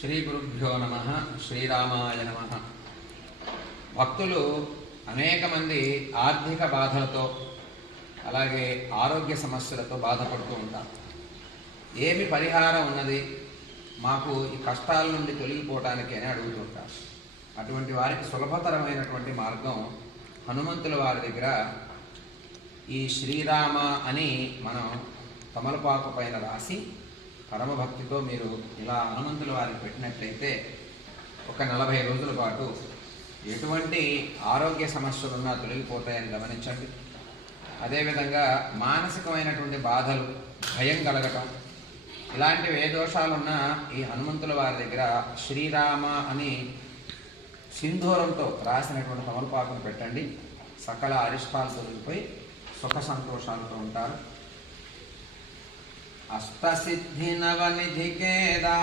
శ్రీ గురుభ్యో నమః. శ్రీరామాయ నమః. భక్తులు అనేక మంది ఆర్థిక బాధలతో అలాగే ఆరోగ్య సమస్యలతో బాధపడుతూ ఉంటారు. ఏమి పరిహారం ఉన్నది మాకు ఈ కష్టాల నుండి తొలగిపోవటానికి అని అడుగుతుంటారు. అటువంటి వారికి సులభతరమైనటువంటి మార్గం హనుమంతుల వారి దగ్గర ఈ శ్రీరామ అని మనం తమలపాకు పైన రాసి పరమభక్తితో మీరు ఇలా హనుమంతుల వారికి పెట్టినట్లయితే ఒక 40 రోజుల పాటు ఎటువంటి ఆరోగ్య సమస్యలున్నా తొలగిపోతాయని గమనించండి. అదేవిధంగా మానసికమైనటువంటి బాధలు, భయం కలగటం, ఇలాంటివి ఏ దోషాలున్నా ఈ హనుమంతుల వారి దగ్గర శ్రీరామ అని సింధూరంతో రాసినటువంటి తమలపాకును పెట్టండి. సకల అరిష్టాలు తొలగిపోయి సుఖ సంతోషాలతో ఉంటారు. అష్టసిద్ధి నవనిధికేదా